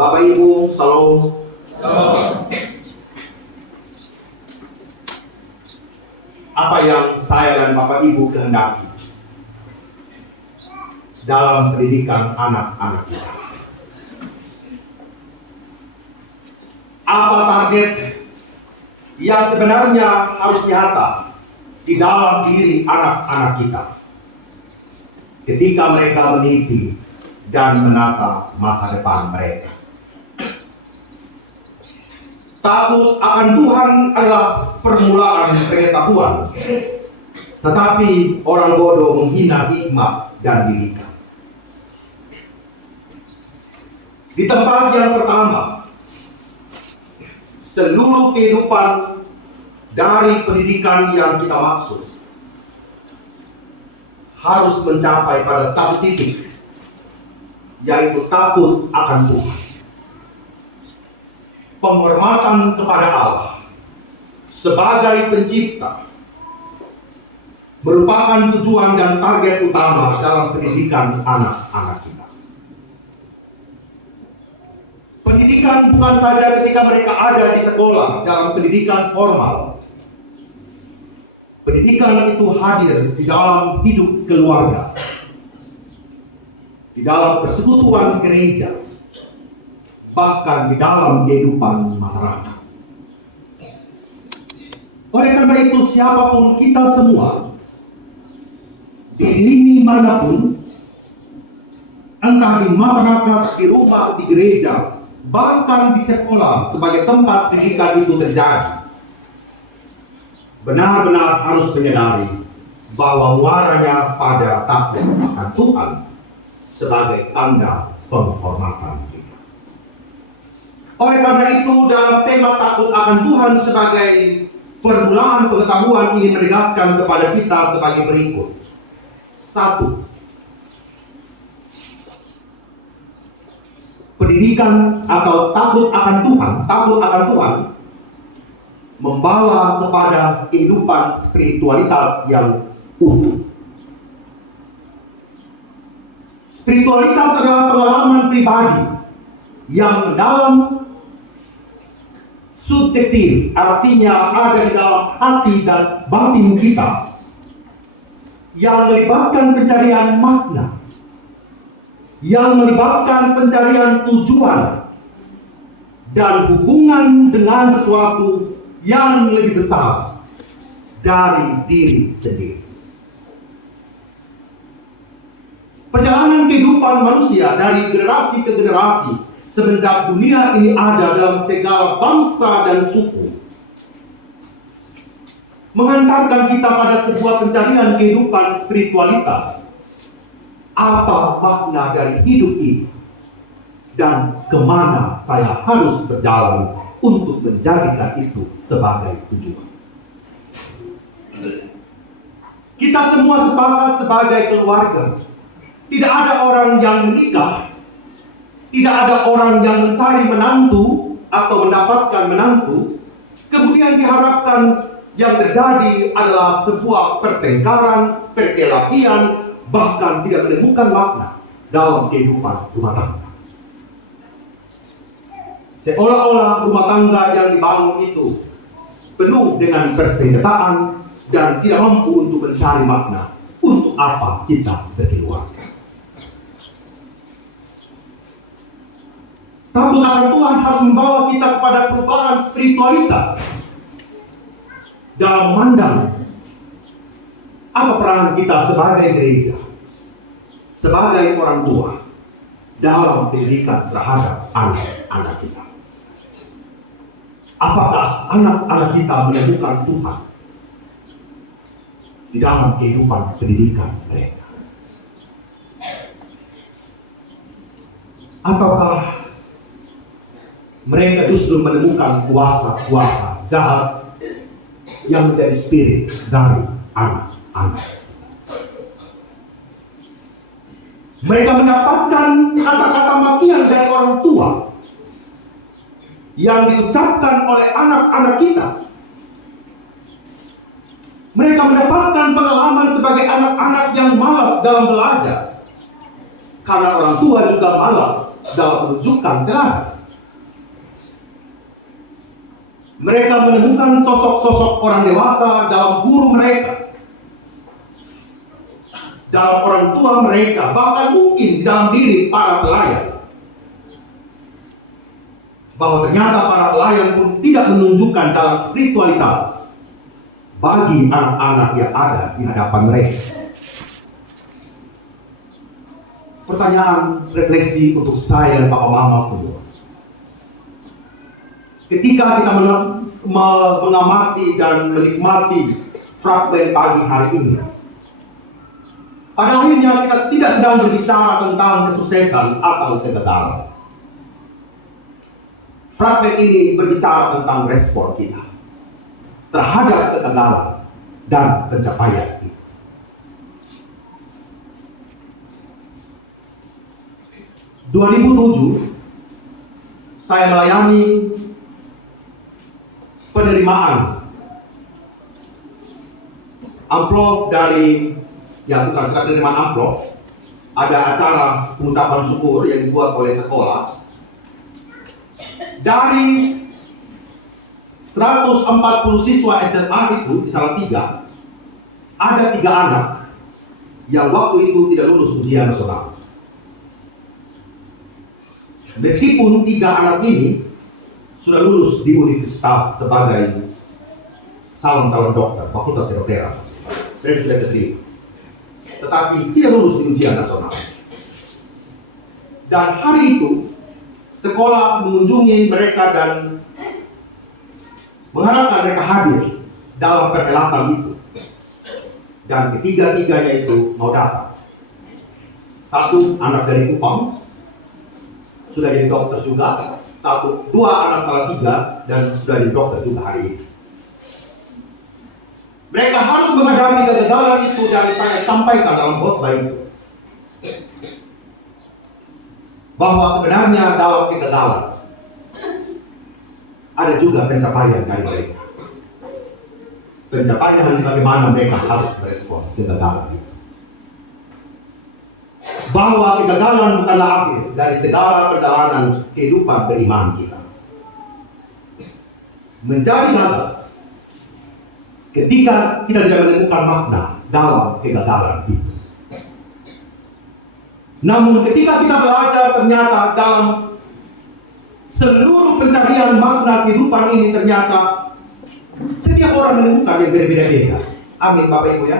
Bapak Ibu, salam. Apa yang saya dan Bapak Ibu kehendaki dalam pendidikan anak-anak kita? Apa target yang sebenarnya harus nyata di dalam diri anak-anak kita ketika mereka meniti dan menata masa depan mereka? Takut akan Tuhan adalah permulaan pengetahuan, tetapi orang bodoh menghina hikmat dan didikan. Di tempat yang pertama, seluruh kehidupan dari pendidikan yang kita maksud harus mencapai pada satu titik, yaitu takut akan Tuhan. Penghormatan kepada Allah sebagai pencipta merupakan tujuan dan target utama dalam pendidikan anak-anak kita. Pendidikan bukan saja ketika mereka ada di sekolah dalam pendidikan formal. Pendidikan itu hadir di dalam hidup keluarga, di dalam persekutuan gereja, bahkan di dalam kehidupan masyarakat. Oleh karena itu, siapapun kita semua, di lini manapun, entah di masyarakat, di rumah, di gereja, bahkan di sekolah sebagai tempat pendidikan itu terjadi, benar-benar harus menyadari bahwa muaranya pada takut akan Tuhan sebagai tanda penghormatan kita. Oleh karena itu, dalam tema takut akan Tuhan sebagai permulaan pengetahuan ini menegaskan kepada kita sebagai berikut. 1. Pendidikan atau takut akan Tuhan membawa kepada kehidupan spiritualitas yang utuh. Spiritualitas adalah pengalaman pribadi yang dalam subjektif, artinya ada di dalam hati dan batin kita, yang melibatkan pencarian makna, yang melibatkan pencarian tujuan dan hubungan dengan sesuatu yang lebih besar dari diri sendiri. Perjalanan kehidupan manusia dari generasi ke generasi semenjak dunia ini ada dalam segala bangsa dan suku menghantarkan kita pada sebuah pencarian kehidupan spiritualitas. Apa makna dari hidup ini dan kemana saya harus berjalan untuk menjadikan itu sebagai tujuan? Kita semua sepakat sebagai keluarga, tidak ada orang yang menikah, tidak ada orang yang mencari menantu atau mendapatkan menantu, kemudian diharapkan yang terjadi adalah sebuah pertengkaran, perkelahian, bahkan tidak menemukan makna dalam kehidupan rumah tangga. Seolah-olah rumah tangga yang dibangun itu penuh dengan persengketaan dan tidak mampu untuk mencari makna. Untuk apa kita berkeluarga? Takut akan Tuhan harus membawa kita kepada perubahan spiritualitas dalam memandang apa peran kita sebagai gereja, sebagai orang tua dalam pendidikan terhadap anak-anak kita. Apakah anak-anak kita menemukan Tuhan di dalam kehidupan pendidikan mereka? Ataukah mereka justru menemukan kuasa-kuasa jahat yang menjadi spirit dari anak-anak? Mereka mendapatkan kata-kata makian dari orang tua yang diucapkan oleh anak-anak kita. Mereka mendapatkan pengalaman sebagai anak-anak yang malas dalam belajar, karena orang tua juga malas dalam menunjukkan teladan. Mereka menemukan sosok-sosok orang dewasa dalam guru mereka, dalam orang tua mereka, bahkan mungkin dalam diri para pelayan. Bahwa ternyata para pelayan pun tidak menunjukkan dalam spiritualitas bagi anak-anak yang ada di hadapan mereka. Pertanyaan refleksi untuk saya dan Papa Mama semua. Ketika kita mengamati dan menikmati fragmen pagi hari ini, pada akhirnya kita tidak sedang berbicara tentang kesuksesan atau kegagalan. Fragmen ini berbicara tentang respon kita terhadap kegagalan dan pencapaian kita. Di 2007, saya melayani penerimaan amplop dari, bukan sekedar penerimaan amplop, ada acara pengucapan syukur yang dibuat oleh sekolah. Dari 140 siswa SMA itu di Salatiga, ada 3 anak yang waktu itu tidak lulus ujian nasional. Meskipun 3 anak ini sudah lulus di universitas sebagai calon-calon dokter, fakultas kedokteran, dan sudah diterima, tetapi tidak lulus di ujian nasional. Dan hari itu sekolah mengunjungi mereka dan mengharapkan mereka hadir dalam perhelatan itu. Dan ketiga-tiganya itu mau datang. Satu anak dari Kupang, sudah jadi dokter juga. 2 anak Salatiga dan sudah jadi dokter juga hari ini. Mereka harus menghadapi kegagalan itu dan saya sampaikan dalam khotbah itu, bahwa sebenarnya dalam kegagalan ada juga pencapaian dari mereka. Pencapaian bagaimana mereka harus merespon kegagalan itu. Bahwa kegagalan bukanlah akhir dari segala perjalanan kehidupan beriman kita. Menjadi gagal ketika kita tidak menemukan makna dalam kegagalan itu. Namun ketika kita belajar ternyata dalam seluruh pencarian makna kehidupan ini, ternyata setiap orang menemukan yang berbeda-beda. Amin Bapak Ibu ya.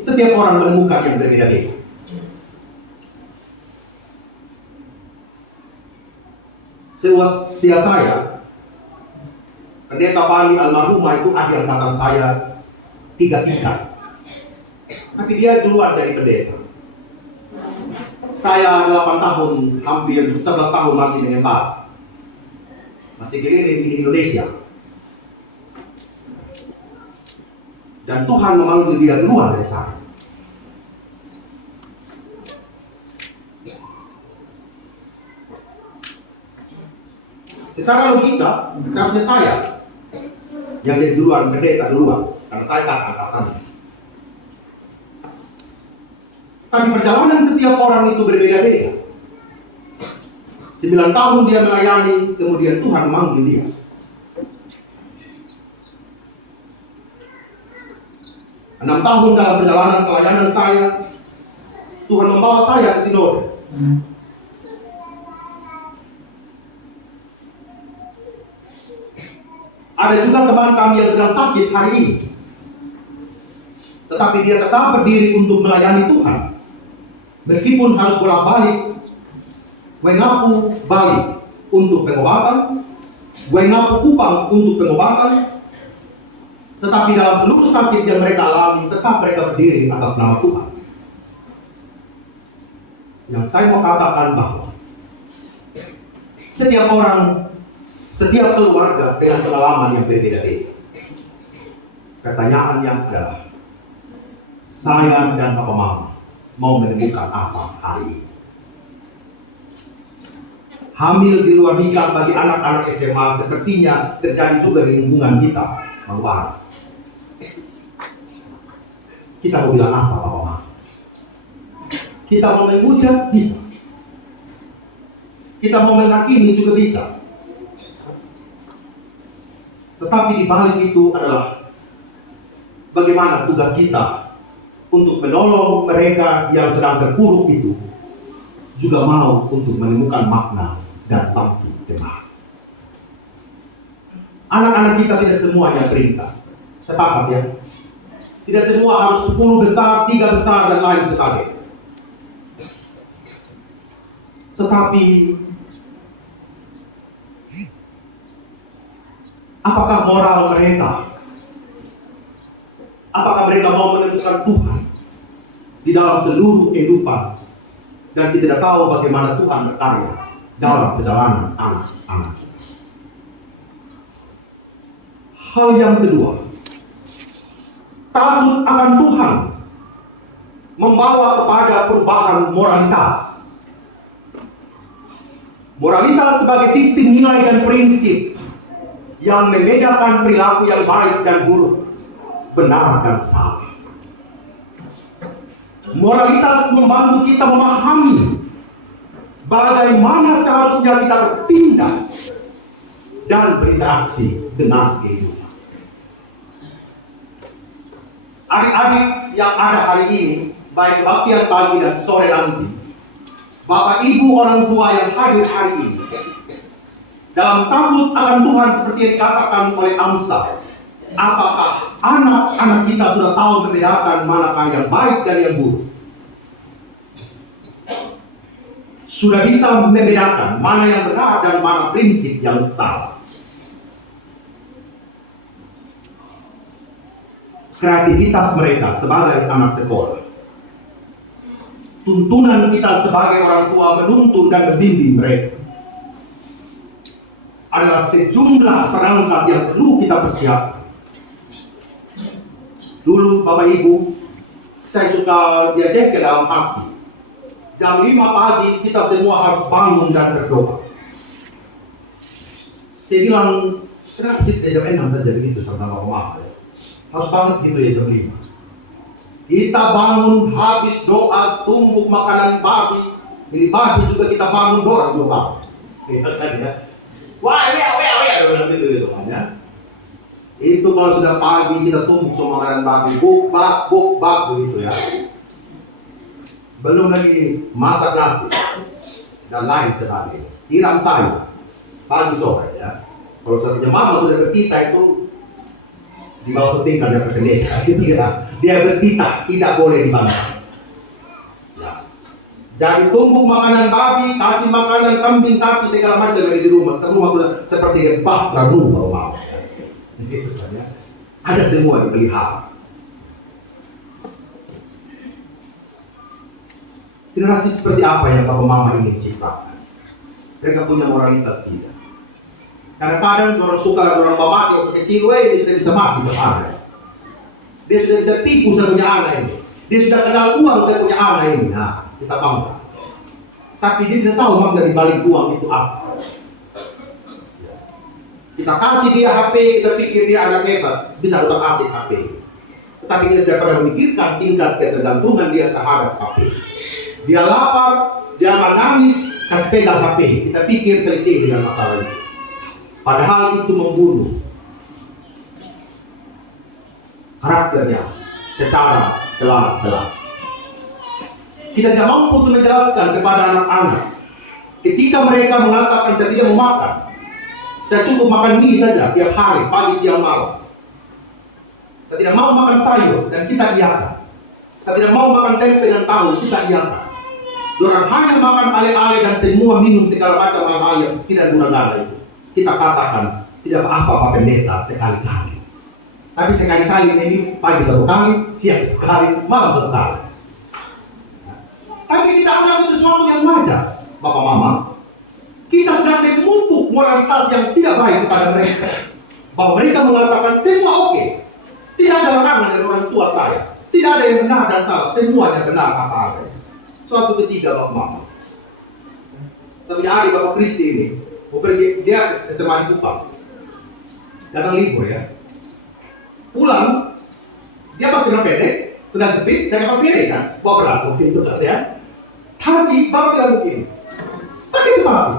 Setiap orang menemukan yang berbeda-beda. Seusia saya, Pendeta Pali almarhumah itu adik angkatan saya 3 tingkat. Tapi dia duluan dari pendeta. Saya 8 tahun, hampir 11 tahun masih menyebar. Masih keliling di Indonesia. Dan Tuhan memanggil dia duluan dari saya. Secara logika, karena saya yang jadi duluan, pendeta duluan, karena saya tak angkatannya. Tapi perjalanan setiap orang itu berbeda-beda. 9 tahun dia melayani, kemudian Tuhan memanggil dia. Enam tahun dalam perjalanan pelayanan saya, Tuhan membawa saya ke sinode. Ada juga teman kami yang sedang sakit hari ini, tetapi dia tetap berdiri untuk melayani Tuhan. Meskipun harus bolak-balik, Wengapu Bali untuk pengobatan, Wengapu Kupang untuk pengobatan, tetapi dalam seluruh sakit yang mereka alami, tetap mereka berdiri atas nama Tuhan. Yang saya mau katakan bahwa setiap orang, setiap keluarga dengan pengalaman yang berbeda-beda. Pertanyaannya adalah, saya dan Papa Mama mau menemukan apa hari ini? Hamil di luar nikah bagi anak-anak SMA sepertinya terjadi juga di lingkungan kita, Mama. Kita mau bilang apa, Papa Mama? Kita mau menghujat, bisa. Kita mau menghakimi juga bisa. Tetapi di balik itu adalah bagaimana tugas kita untuk menolong mereka yang sedang terpuruk itu juga mau untuk menemukan makna dan bangkit kembali. Anak-anak kita tidak semuanya perintah. Sepakat ya? Tidak semua harus 10 besar, 3 besar, dan lain sebagainya. Tetapi apakah moral mereka? Apakah mereka mau menentukan Tuhan di dalam seluruh kehidupan dan kita tidak tahu bagaimana Tuhan berkarya dalam perjalanan anak-anak? Hal yang kedua, takut akan Tuhan membawa kepada perubahan moralitas. Moralitas sebagai sistem nilai dan prinsip yang membedakan perilaku yang baik dan buruk, benar dan salah. Moralitas membantu kita memahami bagaimana seharusnya kita bertindak dan berinteraksi dengan kehidupan. Adik-adik yang ada hari ini, baik kebaktian pagi dan sore nanti, Bapak Ibu orang tua yang hadir hari ini, dalam takut akan Tuhan seperti yang dikatakan oleh Amsal, apakah anak-anak kita sudah tahu membedakan manakah yang baik dan yang buruk? Sudah bisa membedakan mana yang benar dan mana prinsip yang salah? Kreativitas mereka sebagai anak sekolah, tuntunan kita sebagai orang tua menuntun dan membimbing mereka adalah sejumlah perangkat yang perlu kita persiapkan. Dulu Bapak Ibu, saya suka diajak ke dalam hati. Jam 5 pagi kita semua harus bangun dan berdoa. Saya bilang, kenapa sih jam 6 saja begitu sama-sama rumah? Harus banget gitu ya jam 5. Kita bangun habis doa, tumbuk makanan babi. Jadi babi juga kita bangun doa juga. Wah, gitu kan ya. Itu kalau sudah pagi kita tumbuk sama makanan babi, buk bak begitu ya. Belum lagi masak nasi dan lain sebagainya. Siram sayur pagi sore ya. Kalau saya punya mama sudah bertita itu di bawah tingkat dia pendeta gitu ya. Dia bertita, tidak boleh dibantah. Ya. Jadi tumbuk makanan babi, kasih makanan kambing, sapi, segala macam dari di rumah. Rumah sudah seperti bahtera rumah mau. Gitu kan ya. Ada semua dipelihara. Generasi seperti apa yang Bapak Mama ingin ciptakan? Mereka punya moralitas tidak. Kadang-kadang orang suka orang bapak yang kecil, dia sudah bisa mati sama anak. Dia sudah bisa tipu saya punya anak ini. Dia sudah kenal uang saya punya anak ini. Nah, kita bangga. Tapi dia tidak tahu makna di balik uang itu apa. Kita kasih dia HP, kita pikir dia anak hebat, bisa utak-atik HP. Tetapi kita tidak pernah memikirkan tingkat ketergantungan dia terhadap HP. Dia lapar, dia menangis, kasih pegang HP. Kita pikir selesai dengan masalah itu. Padahal itu membunuh karakternya secara gelap-gelap. Kita tidak mampu untuk menjelaskan kepada anak-anak. Ketika mereka mengatakan saya tidak mau makan, saya cukup makan mie saja tiap hari, pagi, siang, malam. Saya tidak mau makan sayur dan kita iakan. Saya tidak mau makan tempe dan tahu, kita iakan. Orang hanya makan ale-ale dan semua minum segala macam hal-hal yang tidak guna-guna itu. Kita katakan tidak apa-apa Pak Pendeta sekali-kali. Tapi sekali-kali ini pagi satu kali, siang satu kali, malam satu kali. Tapi kita anggap itu sesuatu yang wajar, Bapak Mama. Kita sedang memupuk moralitas yang tidak baik kepada mereka. Bahwa mereka mengatakan semua oke. Tidak ada larangan dari orang tua saya. Tidak ada yang benar dan salah. Semuanya benar apa ada. Suatu ketiga Bapak Mama. Saya punya adik Bapak Kristi ini. Mau pergi, dia SMA di Kupang. Datang libur ya. Pulang, dia pakai celana pendek, sedang jepit, dan pakai piring kan. Bawa beras waktu itu kan ya. Tapi Bapak bilang begini, pakai sepatu.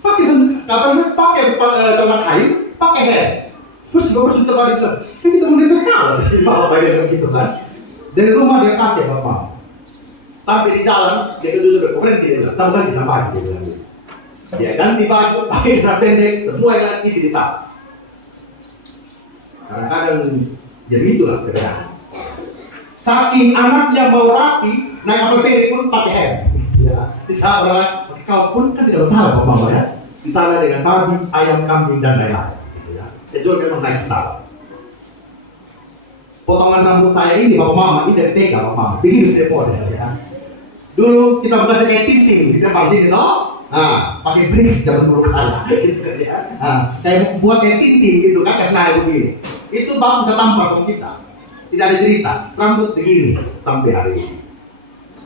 pakai celana kain, pakai hem. Terus bapak bisa balik bilang, kita menerima salah sih bapak bayar gitu kan. Dari rumah dia pakai bapak. Sampai di jalan, dia kedua sudah berhenti dia bilang, sama lagi sama dia bilang. Dia ganti baju, pakai celana pendek, semua yang isi di tas. Kadang-kadang jadi itulah perbedaan. Saking anaknya mau rapi, naik kapal feri pun pakai hem. Ya, di saat orang lain pakai kaos pun kan tidak masalah bapak ya. Di sana dengan babi, ayam, kambing dan lain-lain. Gitu ya. Jadi memang naik pesawat. Potongan rambut saya ini bapak mama ini dari TK bapak mama. Begini saya model ya. Dulu kita bekas kayak tinting di depan sini toh. Nah, pakai bricks zaman dulu kala gitu kan ya. Nah, kayak buat kayak tinting gitu kan, kayak naik begini. Itu bapak bisa tampar sama kita. Tidak ada cerita, rambut begini sampai hari ini.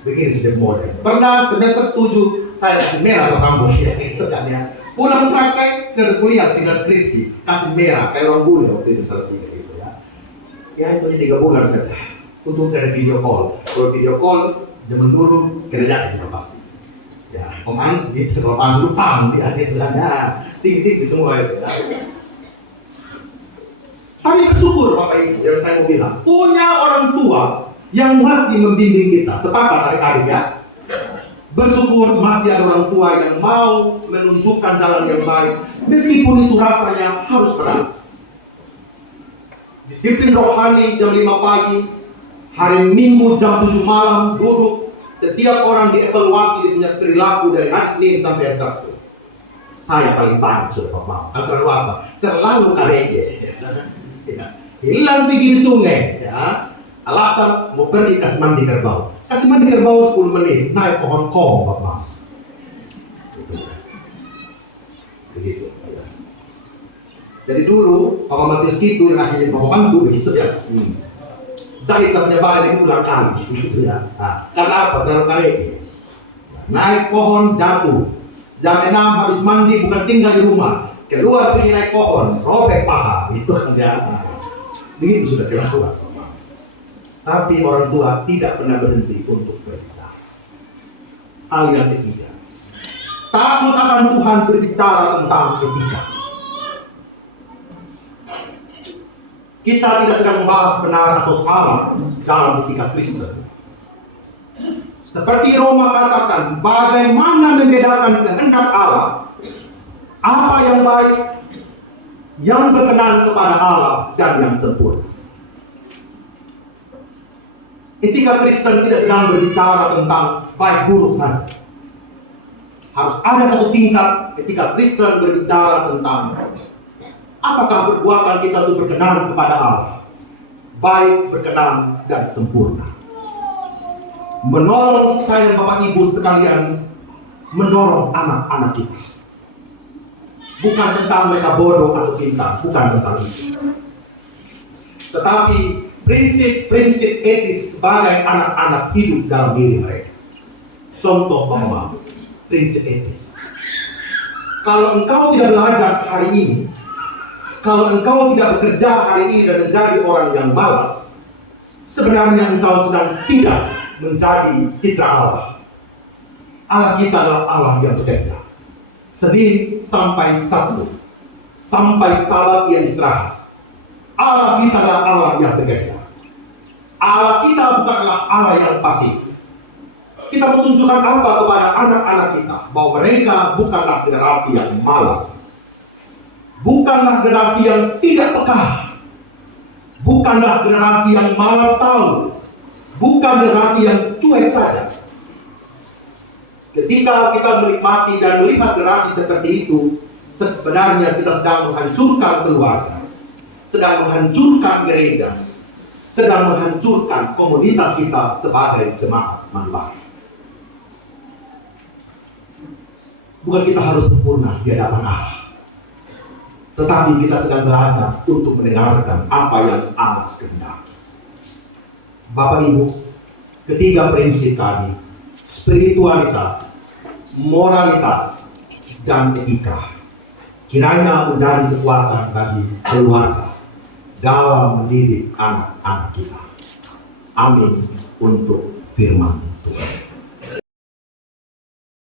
Begini sudah model. Pernah semester 7 saya kasih merah sama rambut ya, gitu kan ya. Pulang praktek dari kuliah tinggal skripsi, kasih merah kayak orang bule waktu itu salah 3 gitu ya. Ya itu hanya 3 bulan saja. Untuk dari video call. Kalau video call zaman dulu kerjaan kita pasti. Ya, Om Ans gitu, kalau Ans lupa dia gitu kan ya. Tinggi semua itu ya. Tapi bersyukur Bapak Ibu yang saya mau bilang, punya orang tua yang masih membimbing kita. Sepakat adik-adik ya. Bersyukur masih ada orang tua yang mau menunjukkan jalan yang baik, meskipun itu rasanya harus berat. Disiplin rohani jam 5 pagi, hari Minggu jam 7 malam duduk, setiap orang dievaluasi dia punya perilaku dari hari Senin sampai hari Sabtu. Saya paling banyak sudah Bapak. Terlalu apa? Terlalu karege. Ya. Hilang pergi di sungai ya. Alasan mau pergi kasih mandi kerbau. Kasih mandi kerbau 10 menit naik pohon kong Bapak. Begitu ya. Jadi dulu Bapak Matius itu yang akhirnya Bapak bantu begitu ya. Jahit sampai balik itu pulang kali gitu ya. Nah, karena apa? Terlalu karege. Naik pohon jatuh. Jam 6 habis mandi bukan tinggal di rumah. Keluar pergi naik pohon, robek paha, itu kan dia. Begitu sudah dilakukan. Tapi orang tua tidak pernah berhenti untuk berbicara. Hal yang ketiga, takut akan Tuhan berbicara tentang etika. Kita tidak sedang membahas benar atau salah dalam etika Kristen. Seperti Roma katakan, bagaimana membedakan kehendak Allah, apa yang baik, yang berkenan kepada Allah dan yang sempurna. Etika Kristen tidak sedang berbicara tentang baik buruk saja. Harus ada satu tingkat etika Kristen berbicara tentang apakah perbuatan kita itu berkenan kepada Allah, baik, berkenan, dan sempurna. Menolong saya dan Bapak Ibu sekalian, mendorong anak-anak kita. Bukan tentang mereka bodoh atau pintar, bukan tentang itu. Tetapi prinsip-prinsip etis sebagai anak-anak hidup dalam diri mereka. Contoh Bapak, prinsip etis. Kalau engkau tidak belajar hari ini, kalau engkau tidak bekerja hari ini dan menjadi orang yang malas, sebenarnya engkau sedang tidak menjadi citra Allah. Allah kita adalah Allah yang bekerja. Senin sampai Sabtu, sampai Sabat yang istirahat. Allah kita adalah Allah yang bekerja. Allah kita bukanlah Allah yang pasif. Kita menunjukkan apa kepada anak-anak kita? Bahwa mereka bukanlah generasi yang malas, bukanlah generasi yang tidak peka, bukanlah generasi yang malas tahu, bukan generasi yang cuek saja. Ketika kita menikmati dan melihat generasi seperti itu, sebenarnya kita sedang menghancurkan keluarga, sedang menghancurkan gereja, sedang menghancurkan komunitas kita sebagai jemaat Manbah. Bukan kita harus sempurna di hadapan Allah, tetapi kita sedang belajar untuk mendengarkan apa yang Allah kehendaki. Bapak Ibu, ketiga prinsip tadi, spiritualitas, moralitas, dan etika, kiranya menjadi kekuatan bagi keluarga dalam mendidik anak-anak kita. Amin untuk firman Tuhan.